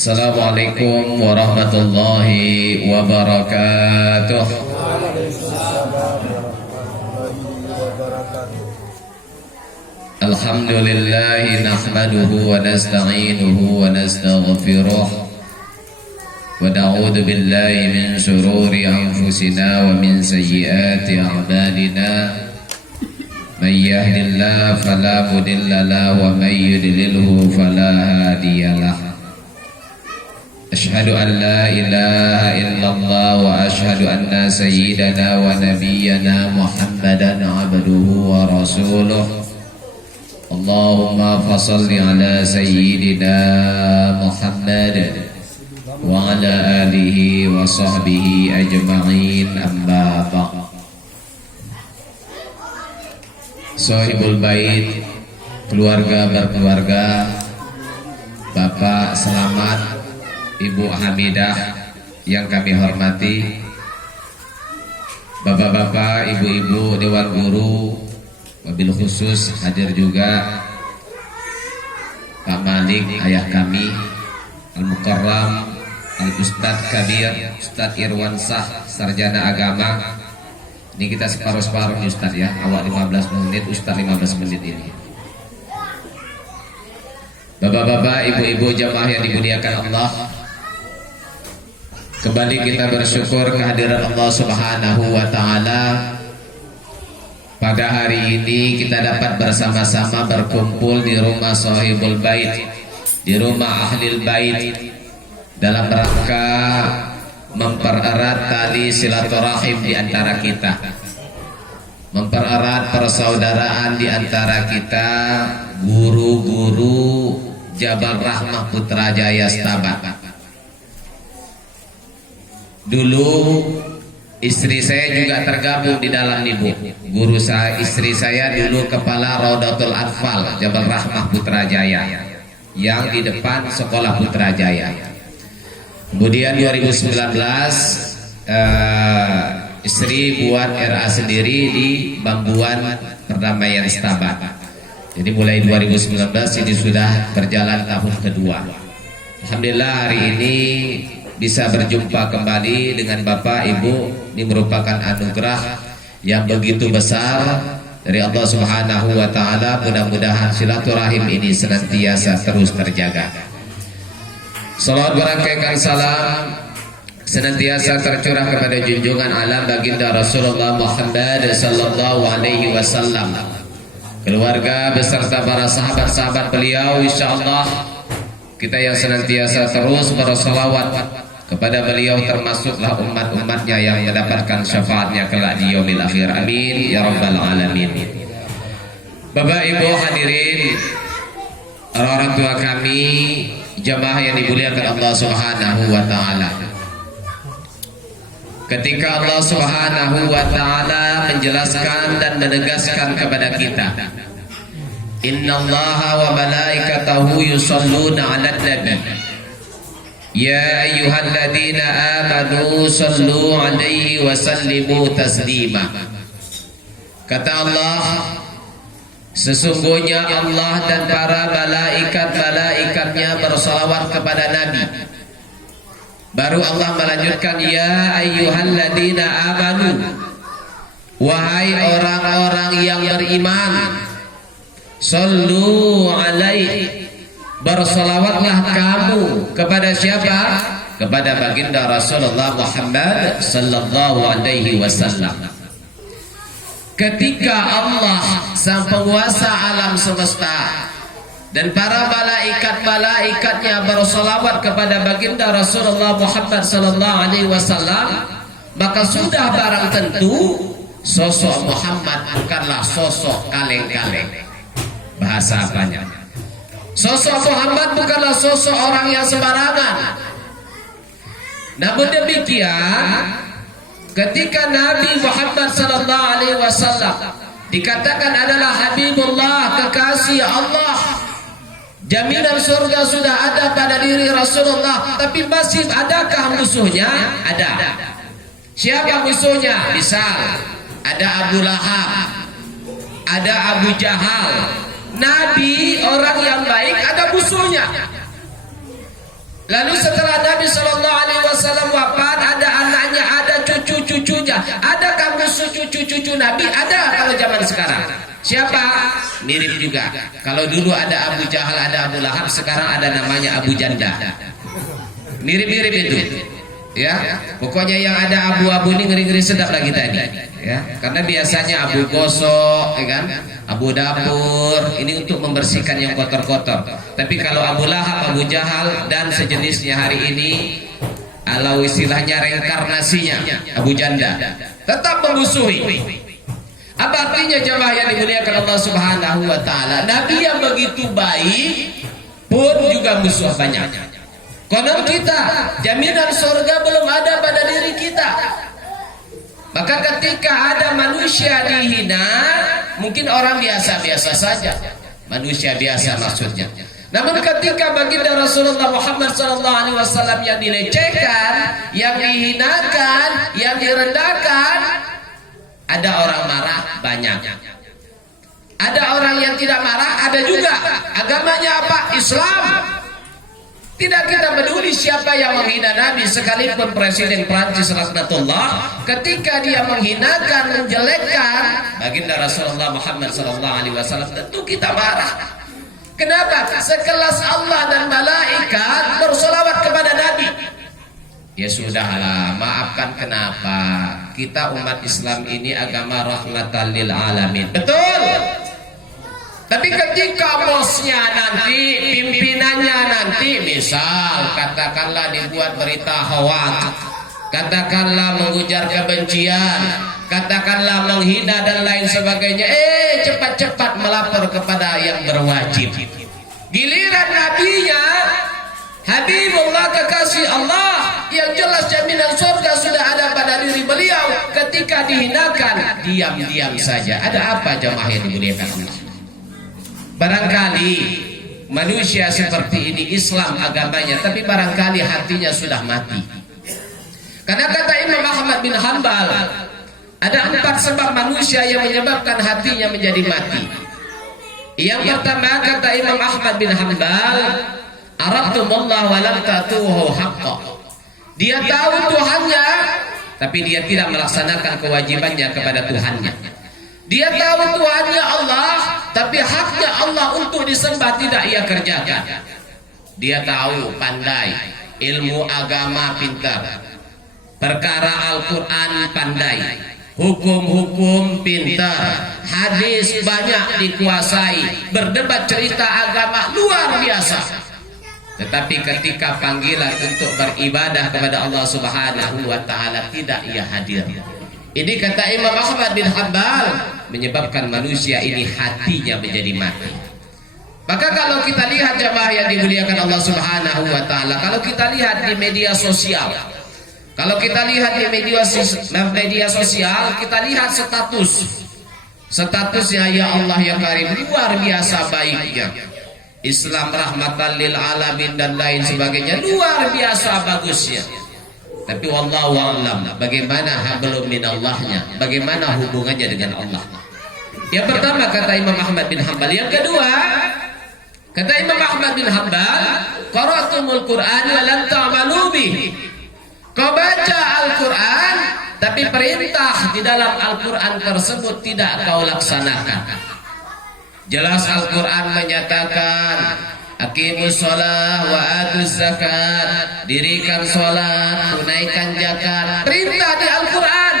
Assalamualaikum warahmatullahi wabarakatuh. Alhamdulillah nahmaduhu wa nasta'inuhu wa nastaghfiruh wa na'udzu billahi min shururi anfusina wa min sayyiati a'malina. Man yahdihillahu fala mudilla lahu wa man yudlilhu fala hadiyalah. Asyhadu an la ilaha illallah wa asyhadu anna sayyidana wa nabiyyana Muhammadan abduhu wa rasuluh. Allahumma fassalli ala sayyidina Muhammad wa ala alihi wa sahbihi ajma'in, amma ba'd. Sahibul bait, keluarga berkeluarga, Bapak Selamat, Ibu Hamidah yang kami hormati, bapak-bapak, ibu-ibu, dewan guru, wabil khusus hadir juga Pak Malik, ayah kami, Al-Mukarram, Al-Ustadz Kabir, Ustadz Irwansah, Sarjana Agama. Ini kita separuh-separuh nih Ustadz ya, awak 15 menit, Ustadz 15 menit ini. Bapak-bapak, ibu-ibu, jamaah yang dimuliakan Allah, kembali kita bersyukur kehadiran Allah Subhanahu wa Ta'ala. Pada hari ini kita dapat bersama-sama berkumpul di rumah Sahibul Bait, di rumah Ahlil Bait, dalam rangka mempererat tali silaturahim di antara kita, mempererat persaudaraan di antara kita, guru-guru Jabal Rahmah Putrajaya Stabat. Dulu istri saya juga tergabung di dalam ibu. Guru saya, istri saya dulu kepala Raudatul Atfal Jabal Rahmah Putrajaya yang di depan sekolah Putrajaya. Kemudian 2019 istri buat RA sendiri di Bambuan Perdamaian Stabat. Jadi mulai 2019 ini sudah berjalan tahun kedua. Alhamdulillah hari ini bisa berjumpa kembali dengan Bapak Ibu. Ini merupakan anugerah yang begitu besar dari Allah Subhanahu wa Ta'ala. Mudah-mudahan silaturahim ini senantiasa terus terjaga. Salawat berangkaikan salam senantiasa tercurah kepada junjungan alam baginda Rasulullah Muhammad sallallahu alaihi wasallam, keluarga beserta para sahabat-sahabat beliau. Insyaallah kita yang senantiasa terus bersalawat kepada beliau termasuklah umat-umatnya yang mendapatkan syafaatnya kelak di yaumil akhir. Amin ya rabbal alamin. Bapak Ibu hadirin, orang tua kami, jamaah yang dimuliakan Allah Subhanahu wa Ta'ala. Ketika Allah Subhanahu wa Ta'ala menjelaskan dan menegaskan kepada kita, innallaha wa malaikatahu yusalluna 'alan nabi ya ayyuhalladzina amanu sallu 'alaihi wa sallimu taslima. Kata Allah, sesungguhnya Allah dan para malaikat-malaikatnya bersalawat kepada Nabi. Baru Allah melanjutkan, ya ayyuhalladzina amanu, wahai orang-orang yang beriman, sallu alaihi, bersalawatlah kamu kepada siapa? Kepada baginda Rasulullah Muhammad sallallahu alaihi wasallam. Ketika Allah sang penguasa alam semesta dan para malaikat-malaikatnya bersalawat kepada baginda Rasulullah Muhammad sallallahu alaihi wasallam, maka sudah barang tentu sosok Muhammad bukanlah sosok kaleng-kaleng. Bahasa apanya? Sosok Muhammad bukanlah sosok orang yang sembarangan. Namun demikian, ketika Nabi Muhammad sallallahu alaihi wasallam dikatakan adalah Habibullah, kekasih Allah, jaminan surga sudah ada pada diri Rasulullah, tapi masih adakah musuhnya? Ada. Siapa musuhnya? Misal ada Abu Lahab, ada Abu Jahal. Nabi orang yang baik, ada musuhnya. Lalu setelah Nabi SAW wafat, ada anaknya, ada cucu-cucunya. Adakah musuh cucu-cucu Nabi? Ada kalau zaman sekarang. Siapa? Mirip juga. Kalau dulu ada Abu Jahal, ada Abu Lahab, sekarang ada namanya Abu Janda. Mirip-mirip itu. Ya, pokoknya yang ada abu-abu ini ngeri-ngeri sedap lagi tadi. Ya, karena biasanya abu gosok, ya kan? Abu dapur, ini untuk membersihkan yang kotor-kotor. Tapi kalau Abu Lahab, Abu Jahal dan sejenisnya hari ini, kalau istilahnya reinkarnasinya Abu Janda, tetap memusuhi. Apa artinya jemaah yang dimuliakan Allah Subhanahu wa taala? Nabi yang begitu baik pun juga musuh banyak. Konon kita, jaminan surga belum ada pada diri kita. Maka ketika ada manusia dihina, mungkin orang biasa-biasa saja. Manusia biasa maksudnya. Namun ketika baginda Rasulullah Muhammad SAW yang dilecehkan, yang dihinakan, yang direndahkan, ada orang marah banyak. Ada orang yang tidak marah, ada juga. Agamanya apa? Islam. Tidak kita peduli siapa yang menghina Nabi, sekalipun Presiden Prancis Rahmatullah, ketika dia menghinakan, menjelekkan baginda Rasulullah Muhammad SAW, tentu kita marah. Kenapa? Sekelas Allah dan malaikat bersolawat kepada Nabi. Ya sudahlah, maafkan kenapa? Kita umat Islam ini agama rahmatan lil alamin. Betul. Tapi ketika bosnya nanti, pimpinannya nanti, misal katakanlah dibuat berita hoax, katakanlah mengujar kebencian, katakanlah menghina dan lain sebagainya, cepat-cepat melapor kepada yang berwajib. Giliran nabinya, Habibullah kekasih Allah, yang jelas jaminan surga sudah ada pada diri beliau, ketika dihinakan, diam-diam saja. Ada apa jemaah yang dimuliakan Allah? Barangkali manusia seperti ini Islam agamanya, tapi barangkali hatinya sudah mati. Karena kata Imam Ahmad bin Hanbal, ada 4 sebab manusia yang menyebabkan hatinya menjadi mati. Yang pertama kata Imam Ahmad bin Hanbal, araftumullah wa lam ta'tuhu haqqa. Dia tahu Tuhannya, tapi dia tidak melaksanakan kewajibannya kepada Tuhannya. Dia tahu Tuhannya Allah, tapi haknya Allah untuk disembah tidak ia kerjakan. Dia tahu, pandai, ilmu agama pintar, perkara Al-Quran pandai, hukum-hukum pintar, hadis banyak dikuasai, berdebat cerita agama luar biasa. Tetapi ketika panggilan untuk beribadah kepada Allah Subhanahu wa taala, tidak ia hadir. Ini kata Imam Ahmad bin Hanbal, menyebabkan manusia ini hatinya menjadi mati. Maka kalau kita lihat jemaah yang dimuliakan Allah Subhanahu wa taala, kalau kita lihat di media sosial, kalau kita lihat di media sosial, kita lihat statusnya, ya Allah ya Karim, luar biasa baiknya. Islam rahmatan lil alamin dan lain sebagainya, luar biasa bagusnya. Tapi wallahu a'lam, bagaimana hablum minallahnya, bagaimana hubungannya dengan Allah. Yang pertama kata Imam Ahmad bin Hanbal. Yang kedua kata Imam Ahmad bin Hanbal, qara'tumul Qur'an wa lam ta'malu bihi. Kau baca Al-Quran, tapi perintah di dalam Al-Quran tersebut tidak kau laksanakan. Jelas Al-Quran menyatakan, aqimus shalah wa atuz zakat, dirikan sholat, tunaikan zakat, perintah di Al-Quran.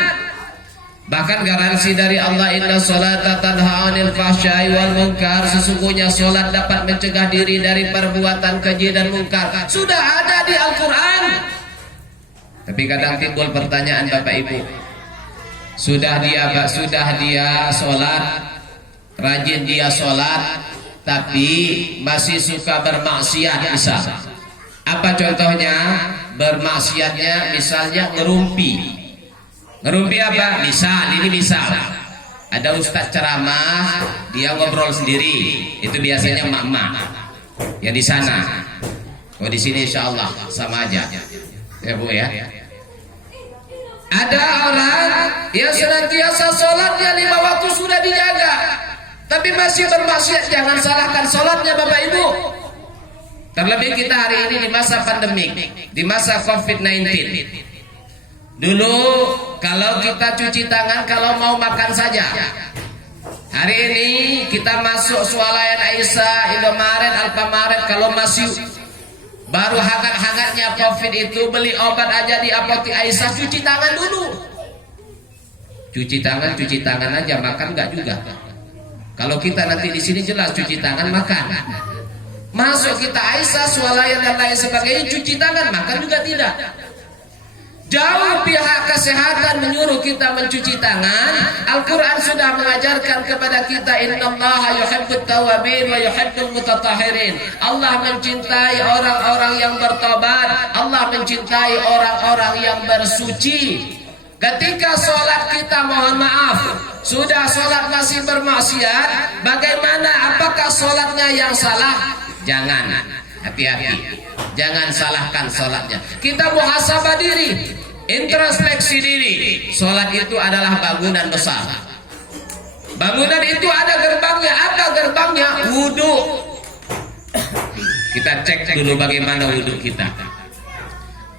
Bahkan garansi dari Allah, inna sholata tanha 'anil fahsya'i wal munkar, sesungguhnya sholat dapat mencegah diri dari perbuatan keji dan munkar, sudah ada di Al-Quran. Tapi kadang timbul pertanyaan Bapak Ibu, sudah dia sholat, rajin dia sholat, tapi masih suka bermaksiat misal. Apa contohnya? Bermaksiatnya misalnya ngerumpi. Ngerumpi apa? Misal ada ustadz ceramah, dia ngobrol sendiri. Itu biasanya emak-emak yang di sana. Oh di sini insya Allah sama aja, ya Bu ya. Ada orang yang senantiasa sholatnya 5 waktu sudah dijaga, tapi masih bermaksiat. Jangan salahkan sholatnya Bapak Ibu, Terlebih kita hari ini di masa pandemik, di masa COVID-19. Dulu kalau kita cuci tangan kalau mau makan saja. Hari ini kita masuk swalayan Aisyah, Indomaret, Alfamaret, kalau masih baru hangat-hangatnya COVID itu beli obat aja di apotek Aisyah, cuci tangan dulu. Cuci tangan aja, makan enggak juga. Kalau kita nanti di sini jelas cuci tangan makan. Masuk kita Aisyah, swalayan dan lain sebagainya, cuci tangan makan juga tidak. Jauh pihak kesehatan menyuruh kita mencuci tangan. Al-Quran sudah mengajarkan kepada kita, innallaha yuhibbut tawwabin wa yuhibbul mutatahhirin. Allah mencintai orang-orang yang bertobat, Allah mencintai orang-orang yang bersuci. Ketika sholat kita, mohon maaf, sudah sholat masih bermaksiat, bagaimana? Apakah sholatnya yang salah? Jangan, hati-hati, jangan salahkan sholatnya. Kita muhasabah diri, introspeksi diri. Sholat itu adalah bangunan besar. Bangunan itu ada gerbangnya. Apa gerbangnya? Wudhu. Kita cek dulu bagaimana wudhu kita.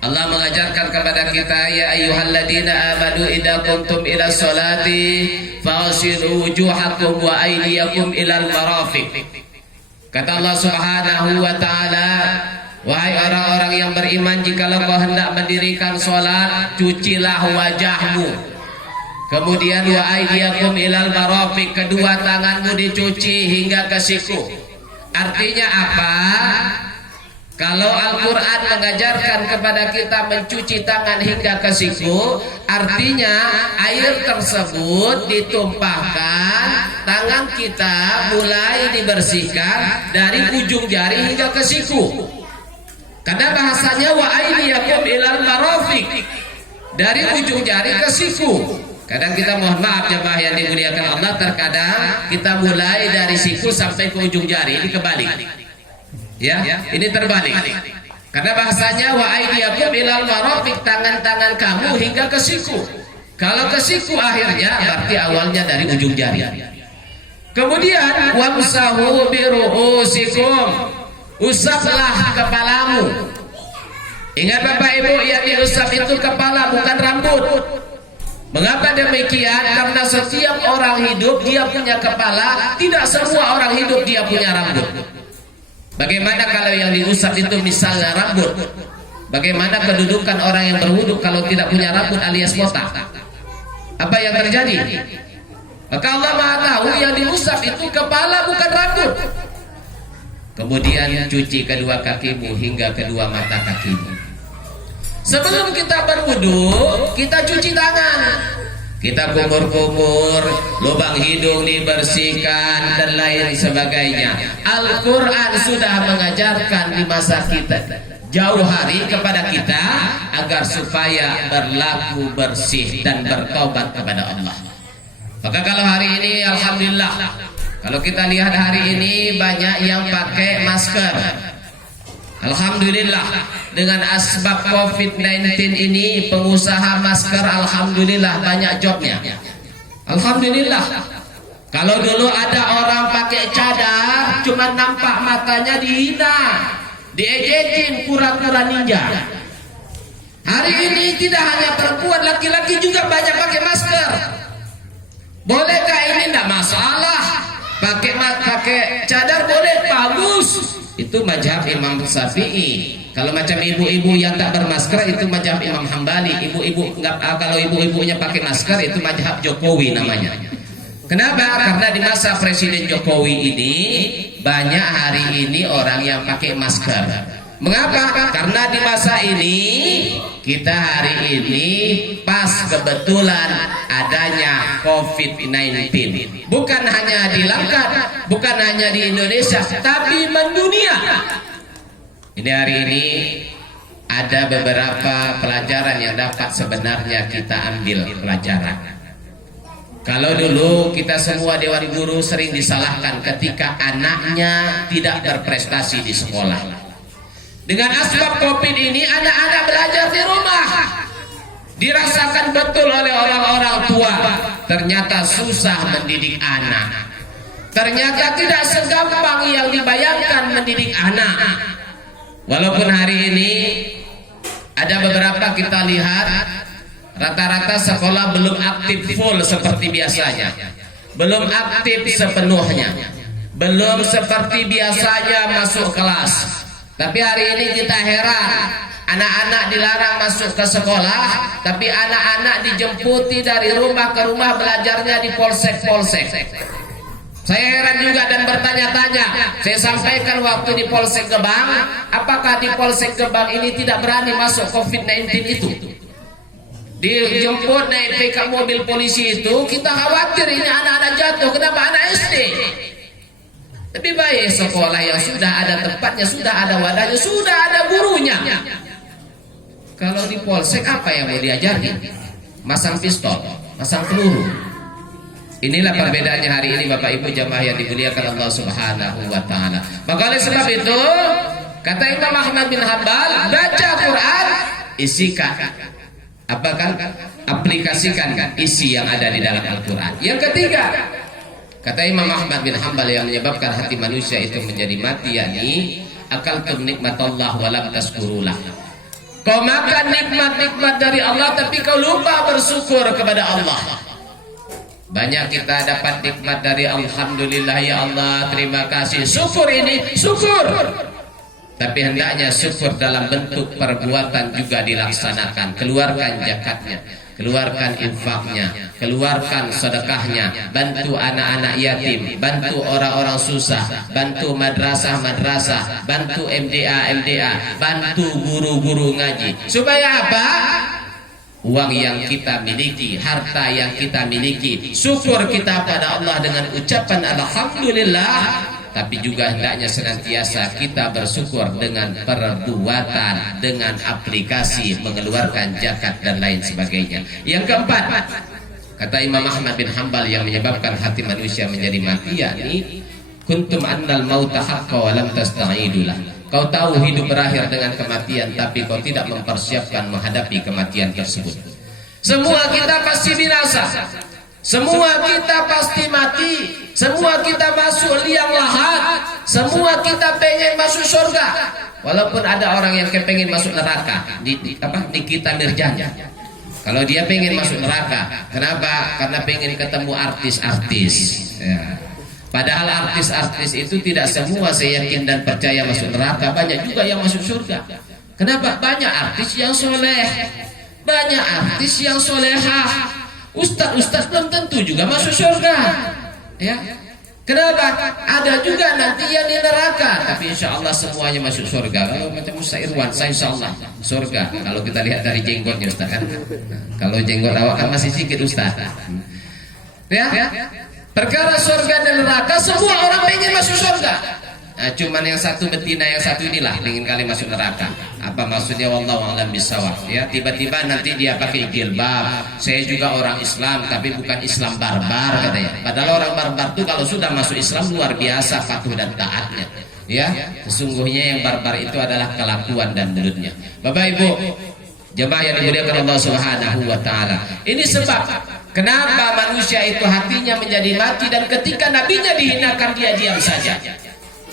Allah mengajarkan kepada kita, ya ayyuhalladzina amanu idza qumtum ila sholati faghsilu wujuhakum wa aydiyakum ilal marafiq. Kata Allah Subhanahu wa taala, wahai orang-orang yang beriman, jikalau kau hendak mendirikan sholat, cucilah wajahmu. Kemudian wa aydiyakum ilal marafiq, kedua tanganmu dicuci hingga ke siku. Artinya apa? Kalau Al-Quran mengajarkan kepada kita mencuci tangan hingga ke siku, artinya air tersebut ditumpahkan, tangan kita mulai dibersihkan dari ujung jari hingga ke siku. Karena bahasanya wa aydiyakum ilal marafiq, dari ujung jari ke siku. Kadang kita mohon maaf jemaah yang dimuliakan Allah, terkadang kita mulai dari siku sampai ke ujung jari, ini kebalik. Ya, ini terbalik. Karena bahasanya wa aydiyakum ilal marafiq, tangan-tangan kamu hingga ke siku. Kalau ke siku akhirnya berarti awalnya dari ujung jari. Kemudian wamsahu bi ru'usikum, usaplah kepalamu. Ingat Bapak Ibu, yang diusap itu kepala bukan rambut. Mengapa demikian? Karena setiap orang hidup dia punya kepala, tidak semua orang hidup dia punya rambut. Bagaimana kalau yang diusap itu misalnya rambut? Bagaimana kedudukan orang yang berwudu kalau tidak punya rambut alias botak? Apa yang terjadi? Maka Allah Maha tahu yang diusap itu kepala bukan rambut. Kemudian cuci kedua kakimu hingga kedua mata kakimu. Sebelum kita berwudu, kita cuci tangan. Kita kumur-kumur, lubang hidung dibersihkan dan lain sebagainya. Al-Quran sudah mengajarkan di masa kita jauh hari kepada kita agar supaya berlaku bersih dan bertobat kepada Allah. Maka kalau hari ini alhamdulillah, kalau kita lihat hari ini banyak yang pakai masker. Alhamdulillah, dengan asbab COVID-19 ini pengusaha masker alhamdulillah banyak jobnya. Alhamdulillah. Kalau dulu ada orang pakai cadar cuma nampak matanya dihina, diejekin, pura-pura ninja. Hari ini tidak hanya perempuan, laki-laki juga banyak pakai masker. Bolehkah ini? Tidak masalah. Pakai cadar boleh, bagus. Itu mazhab Imam Syafi'i. Kalau macam ibu-ibu yang tak bermasker itu mazhab Imam Hambali. Kalau ibu-ibunya pakai masker itu mazhab Jokowi namanya. Kenapa? Karena di masa Presiden Jokowi ini banyak hari ini orang yang pakai masker. Mengapa? Karena di masa ini kita hari ini pas kebetulan adanya COVID-19. Bukan hanya di Langkat, bukan hanya di Indonesia, tapi mendunia. Ini hari ini ada beberapa pelajaran yang dapat sebenarnya kita ambil pelajaran. Kalau dulu kita semua dewan guru sering disalahkan ketika anaknya tidak berprestasi di sekolah. Dengan asbab COVID ini anak-anak belajar di rumah, dirasakan betul oleh orang-orang tua. Ternyata susah mendidik anak. Ternyata tidak segampang yang dibayangkan mendidik anak. Walaupun hari ini ada beberapa kita lihat rata-rata sekolah belum aktif full seperti biasanya, belum aktif sepenuhnya, belum seperti biasanya masuk kelas. Tapi hari ini kita heran, anak-anak dilarang masuk ke sekolah, tapi anak-anak dijemputi dari rumah ke rumah belajarnya di polsek-polsek. Saya heran juga dan bertanya-tanya. Saya sampaikan waktu di Polsek Gebang, apakah di Polsek Gebang ini tidak berani masuk COVID-19 itu? Dijemput naik pickup mobil polisi itu, kita khawatir ini anak-anak jatuh. Kenapa anak SD? Lebih baik sekolah yang sudah ada tempatnya, sudah ada wadahnya, sudah ada gurunya. Kalau di polsek apa yang mau diajari? Masang pistol, masang peluru. Inilah perbedaannya hari ini Bapak Ibu jamaah yang dimuliakan Allah Subhanahu wa taala. Maka oleh sebab itu, kata Imam Ahmad bin Hanbal, baca Quran, isikan. Apa kan? Aplikasikan isi yang ada di dalam Al-Quran. Yang ketiga, kata Imam Ahmad bin Hanbal, yang menyebabkan hati manusia itu menjadi mati, yakni akaltum nikmatallah walam taskurulah. Kau makan nikmat-nikmat dari Allah tapi kau lupa bersyukur kepada Allah. Banyak kita dapat nikmat dari alhamdulillah ya Allah, terima kasih, syukur ini, syukur. Tapi hendaknya syukur dalam bentuk perbuatan juga dilaksanakan. Keluarkan zakatnya, keluarkan infaknya, keluarkan sedekahnya, bantu anak-anak yatim, bantu orang-orang susah, bantu madrasah-madrasah, bantu MDA, bantu guru-guru ngaji. Supaya apa? Uang yang kita miliki, harta yang kita miliki, syukur kita pada Allah dengan ucapan alhamdulillah. Tapi juga hendaknya senantiasa kita bersyukur dengan perbuatan, dengan aplikasi, mengeluarkan zakat dan lain sebagainya. Yang keempat, kata Imam Ahmad bin Hanbal, yang menyebabkan hati manusia menjadi mati, yakni kuntum annal mauta haqqa wa lam tasta'idulah. Kau tahu hidup berakhir dengan kematian, tapi kau tidak mempersiapkan menghadapi kematian tersebut. Semua kita pasti binasa, semua kita pasti mati, semua kita masuk liang lahat, semua kita pengen masuk surga. Walaupun ada orang yang pengen masuk neraka, di kita Mirjanya. Kalau dia pengen masuk neraka, kenapa? Karena pengen ketemu artis-artis. Ya. Padahal artis-artis itu tidak semua saya yakin dan percaya masuk neraka, banyak juga yang masuk surga. Kenapa? Banyak artis yang soleh, banyak artis yang solehah. Ustaz-ustaz belum tentu juga masuk surga. Ya. Kenapa? Ada juga nanti yang di neraka, tapi insya Allah semuanya masuk surga. Kalau macam Ustaz Irwan, saya insya Allah surga. Kalau kita lihat dari jenggotnya Ustaz kan. Kalau jenggot awak kan masih sedikit Ustaz. Ya. Perkara surga dan neraka, semua orang pengen masuk surga. Nah, cuman yang satu betina, yang satu inilah ingin kali masuk neraka. Apa maksudnya? Wallahu a'lam bishawab. Ya, tiba-tiba nanti dia pakai jilbab. Saya juga orang Islam, tapi bukan Islam barbar katanya. Padahal orang barbar itu kalau sudah masuk Islam luar biasa patuh dan taatnya. Ya, sesungguhnya yang barbar itu adalah kelakuan dan mulutnya. Bapak Ibu, jemaah yang dimuliakan Allah Subhanahu wa taala. Ini sebab kenapa manusia itu hatinya menjadi mati, dan ketika nabinya dihinakan dia diam saja.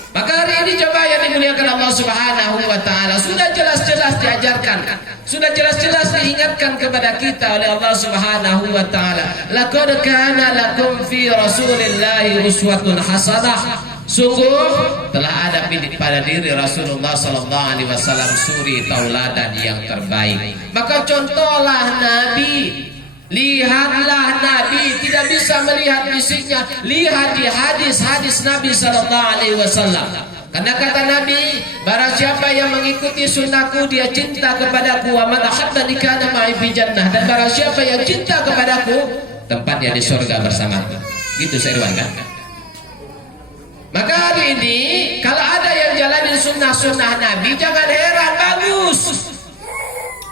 Maka hari ini coba yang dimuliakan Allah Subhanahu wa taala, sudah jelas-jelas diajarkan, sudah jelas-jelas diingatkan kepada kita oleh Allah Subhanahu wa taala. Laqad kana lakum fi Rasulillahi uswatun hasanah. Sungguh telah ada pada diri Rasulullah sallallahu alaihi wasallam suri tauladan yang terbaik. Maka contohlah Nabi. Lihatlah Nabi, tidak bisa melihat fisiknya, lihat di hadis-hadis Nabi sallallahu alaihi wasallam. Karena kata Nabi, barang siapa yang mengikuti sunnahku dia cinta kepadaku, wa man ahabbani kana ma'i fi jannah, dan barang siapa yang cinta kepadaku tempatnya di surga bersamaku. Gitu saya kan. Maka hari ini kalau ada yang jalanin sunnah-sunnah Nabi, jangan heran, bagus.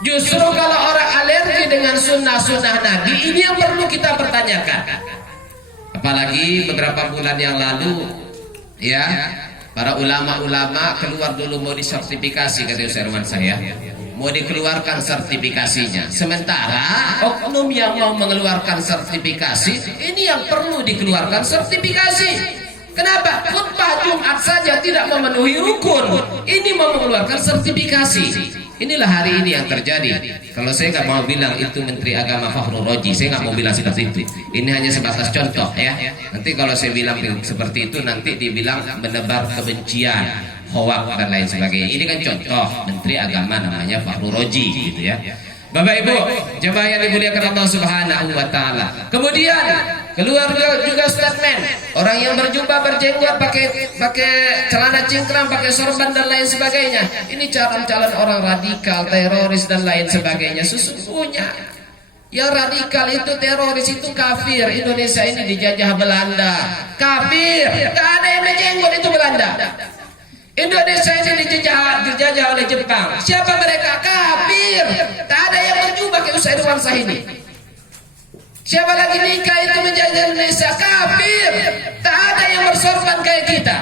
Justru kalau orang alergi dengan sunnah-sunnah Nabi, ini yang perlu kita pertanyakan. Apalagi beberapa bulan yang lalu, ya, para ulama-ulama keluar dulu mau disertifikasi, kata Ustaz Irwan saya, mau dikeluarkan sertifikasinya. Sementara oknum yang mau mengeluarkan sertifikasi, ini yang perlu dikeluarkan sertifikasi. Kenapa? Khutbah Jumat saja tidak memenuhi rukun. Ini mau mengeluarkan sertifikasi. Inilah hari ini yang terjadi. Kalau saya nggak mau bilang itu Menteri Agama Fakhrul Raji, saya nggak mau bilang seperti itu. Ini hanya sebatas contoh ya. Nanti kalau saya bilang seperti itu, nanti dibilang menebar kebencian, hoak dan lain sebagainya. Ini kan contoh Menteri Agama namanya Fakhrul Raji, gitu ya. Bapak Ibu, jemaah yang dimuliakan Allah Subhanahu wa taala. Kemudian keluar juga statement orang yang berjubah berjenggot pakai celana cingkrang, pakai sorban dan lain sebagainya. Ini calon-calon orang radikal, teroris dan lain sebagainya. Sesungguhnya yang radikal itu, teroris itu kafir. Indonesia ini dijajah Belanda, kafir. Gak ada yang berjenggot itu Belanda. Indonesia ini dijajah oleh Jepang. Siapa mereka? Kafir. Tak ada yang berjubah kayak Ustaz Irwan Sahini. Siapa lagi nikah itu menjadi Indonesia? Kafir. Tak ada yang bersorban kayak kita.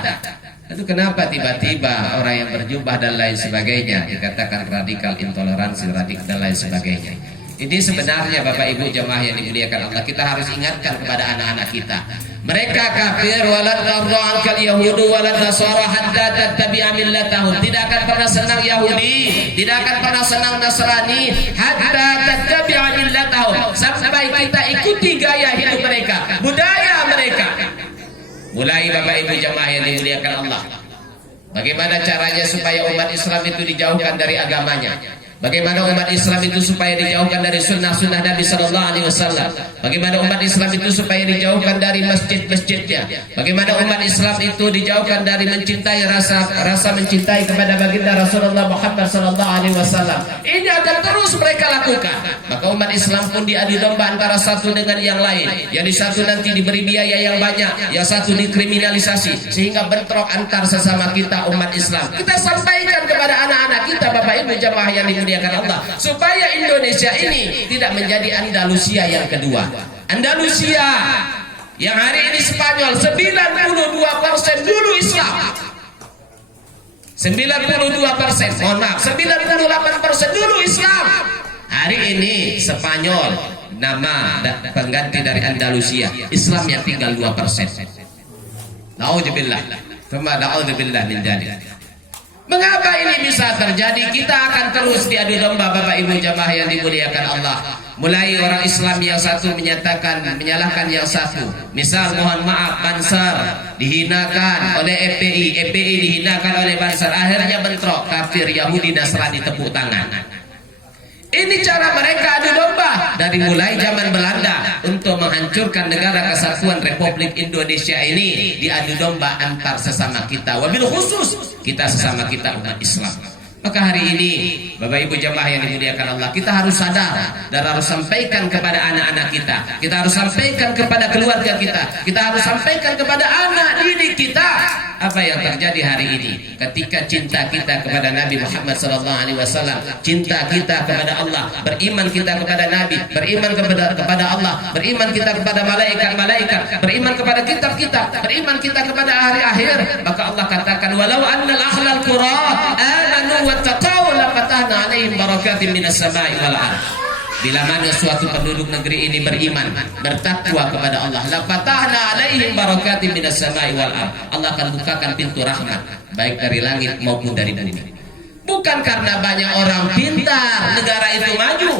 Itu kenapa tiba-tiba orang yang berjubah dan lain sebagainya dikatakan radikal, intoleransi, radikal dan lain sebagainya. Ini sebenarnya Bapak Ibu jemaah yang dimuliakan Allah, kita harus ingatkan kepada anak-anak kita. Mereka kafir, walan tarda ankal yahudu walan nasara hatta tattabi'a millatahum. Tidak akan pernah senang Yahudi, tidak akan pernah senang Nasrani hatta tattabi'a millatahum, sampai kita ikuti gaya hidup mereka, budaya mereka. Mulai Bapak Ibu jemaah yang dimuliakan Allah, bagaimana caranya supaya umat Islam itu dijauhkan dari agamanya? Bagaimana umat Islam itu supaya dijauhkan dari sunnah-sunnah Nabi Sallallahu Alaihi Wasallam? Bagaimana umat Islam itu supaya dijauhkan dari masjid-masjidnya? Bagaimana umat Islam itu dijauhkan dari mencintai rasa mencintai kepada baginda Rasulullah Muhammad Sallallahu Alaihi Wasallam? Ini akan terus mereka lakukan. Maka umat Islam pun diadu domba antara satu dengan yang lain. Yang satu nanti diberi biaya yang banyak, yang satu dikriminalisasi, sehingga bentrok antar sesama kita umat Islam. Kita sampaikan kepada anak-anak kita, Bapak Ibu jemaah yang dimuliakan Allah, supaya Indonesia ini tidak menjadi Andalusia yang kedua. Andalusia yang hari ini Spanyol 92% dulu Islam, 92%, mohon maaf, 98% dulu Islam. Hari ini Spanyol nama pengganti dari Andalusia, Islamnya tinggal 2%. Nauzubillah, thumma na'udzubillah min dzalik. Mengapa ini bisa terjadi? Kita akan terus diadu domba Bapak Ibu jamaah yang dimuliakan Allah. Mulai orang Islam yang satu menyalahkan yang satu. Misal mohon maaf, Bansar dihinakan oleh FPI, FPI dihinakan oleh Bansar. Akhirnya bentrok, kafir, Yahudi, Nasrani tepuk tangan. Ini cara mereka adu domba dari mulai zaman Belanda untuk menghancurkan negara kesatuan Republik Indonesia ini, diadu domba antar sesama kita. Wabil khusus kita sesama kita umat Islam. Maka hari ini Bapak Ibu jemaah yang dimuliakan Allah, kita harus sadar dan harus sampaikan kepada anak-anak kita. Kita harus sampaikan kepada keluarga kita. Kita harus sampaikan kepada anak didik kita apa yang terjadi hari ini. Ketika cinta kita kepada Nabi Muhammad SAW, cinta kita kepada Allah, beriman kita kepada Nabi, beriman kepada Allah, beriman kita kepada malaikat-malaikat, beriman kepada kitab-kitab, beriman kita kepada hari akhir, maka Allah katakan walau annal ahlal qura amanu wattaqau la fatahna alaihim barakatin minas sama'i wal ardh. Bila mana suatu penduduk negeri ini beriman, bertakwa kepada Allah, la fatahna alaihim barakatin minas sama'i wal ardh. Allah akan bukakan pintu rahmat baik dari langit maupun dari bumi. Bukan karena banyak orang pintar negara itu maju.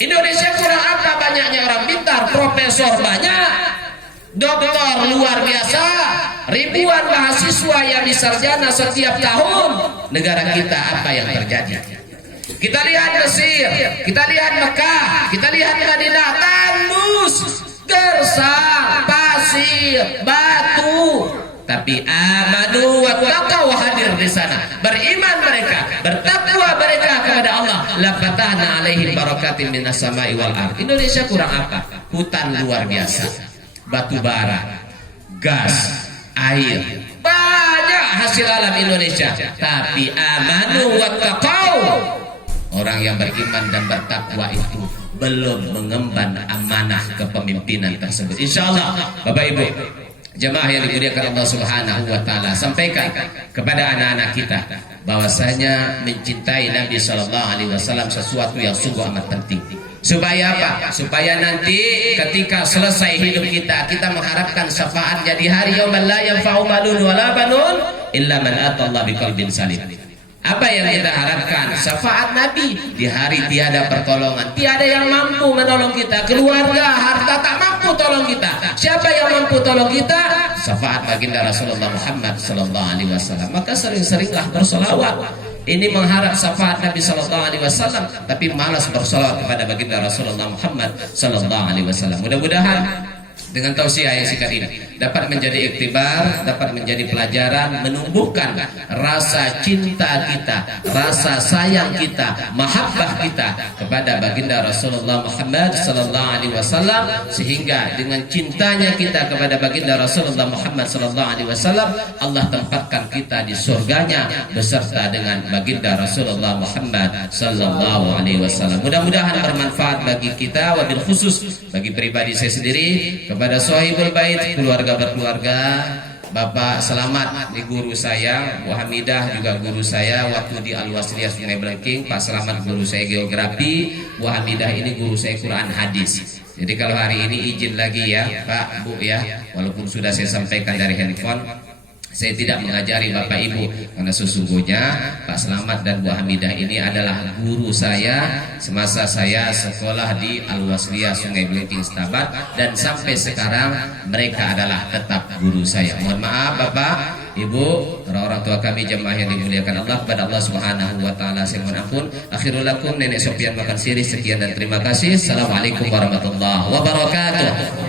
Indonesia kurang apa banyaknya orang pintar? Profesor banyak, doktor luar biasa, ribuan mahasiswa yang disarjana setiap tahun. Negara kita apa yang terjadi? Kita lihat Mesir, kita lihat Mekah, kita lihat Madinah, tandus, gersang, pasir, batu. Tapi amanu wattaqau hadir di sana. Beriman mereka, bertakwa mereka kepada Allah. La fatahna alaihim barakatin minas sama'i wal ardh. Indonesia kurang apa? Hutan luar biasa, batu bara, gas, air, banyak hasil alam Indonesia. Tapi amanu wattaqau, orang yang beriman dan bertakwa itu belum mengemban amanah kepemimpinan tersebut. Insyaallah Bapak Ibu jemaah yang dimuliakan Allah Subhanahu wa taala, sampaikan kepada anak-anak kita bahwasanya mencintai Nabi sallallahu alaihi wasallam sesuatu yang sungguh amat penting. Supaya apa? Supaya nanti ketika selesai hidup kita, kita mengharapkan syafaatnya di hari yaumil la yanfa'u malun wala banun illa man atallaha biqalbin salim. Apa yang kita harapkan? Syafaat Nabi di hari tiada pertolongan, tiada yang mampu menolong kita, keluarga, harta tak mampu tolong kita. Siapa yang mampu tolong kita? Syafaat baginda Rasulullah Muhammad sallallahu alaihi wasallam. Maka sering-seringlah bersolawat. Ini mengharap syafaat Nabi sallallahu alaihi wasallam, tapi malas bersolawat kepada baginda Rasulullah Muhammad sallallahu alaihi wasallam. Mudah-mudahan dengan tausiah yang singkat ini dapat menjadi iktibar, dapat menjadi pelajaran, menumbuhkan rasa cinta kita, rasa sayang kita, mahabbah kita kepada baginda Rasulullah Muhammad sallallahu alaihi wasallam, sehingga dengan cintanya kita kepada baginda Rasulullah Muhammad sallallahu alaihi wasallam, Allah tempatkan kita di surganya beserta dengan baginda Rasulullah Muhammad sallallahu alaihi wasallam. Mudah-mudahan bermanfaat bagi kita, wabil khusus bagi pribadi saya sendiri, kepada Sohibul Bait, keluarga-berkeluarga. Bapak Selamat, ini guru saya. Bu Hamidah juga guru saya waktu di Al-Wasliyah Sungai Belengking. Pak Selamat guru saya geografi. Bu Hamidah ini guru saya Quran hadis. Jadi kalau hari ini izin lagi ya Pak, Bu ya, walaupun sudah saya sampaikan dari handphone, saya tidak mengajari Bapak Ibu, karena sesungguhnya Pak Selamat dan Bu Hamidah ini adalah guru saya semasa saya sekolah di Al-Wasliyah Sungai Belengking Setabat, dan sampai sekarang mereka adalah tetap guru saya. Mohon maaf Bapak, Ibu, orang tua kami jemaah yang dimuliakan Allah, kepada Allah Subhanahu wa taala saya mohon ampun. Akhirul lakum, Nenek Sopian Makan Siri, sekian dan terima kasih. Assalamualaikum warahmatullahi wabarakatuh.